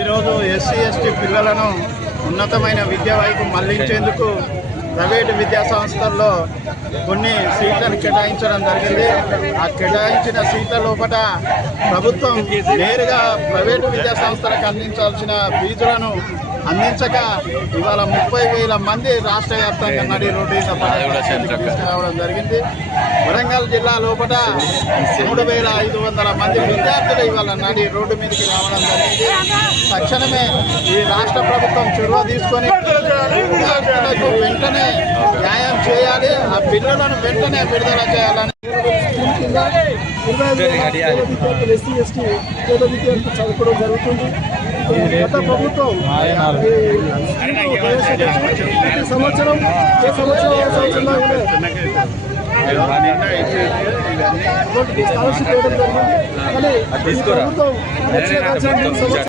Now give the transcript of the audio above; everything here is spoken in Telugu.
ఈరోజు ఎస్సీ ఎస్టీ పిల్లలను ఉన్నతమైన విద్య వైపు మళ్లించేందుకు ప్రైవేటు విద్యా సంస్థల్లో కొన్ని సీట్లను కేటాయించడం జరిగింది. ఆ కేటాయించిన సీట్ల లోపల ప్రభుత్వం నేరుగా ప్రైవేటు విద్యా సంస్థలకు అందించాల్సిన ఫీజులను అందించక ఇవాళ 30,000 మంది రాష్ట్ర వ్యాప్తంగా నడి రోడ్డు తీసుకురావడం జరిగింది. వరంగల్ జిల్లా లోపల 3,500 మంది విద్యార్థులు ఇవాళ నడి రోడ్డు మీదకి రావడం జరిగింది. తక్షణమే ఈ రాష్ట్ర ప్రభుత్వం చొరవ తీసుకొని విద్యార్థులకు వెంటనే న్యాయం చేయాలి, ఆ బిల్లులను వెంటనే విడుదల చేయాలని ఎస్సీ ఎస్టీ పేద విద్యార్థులు చదువుకోవడం జరుగుతుంది. గత ప్రభుత్వం ప్రతి సంవత్సరం స్కాలర్షిప్ ఇవ్వడం జరిగింది. కానీ ప్రభుత్వం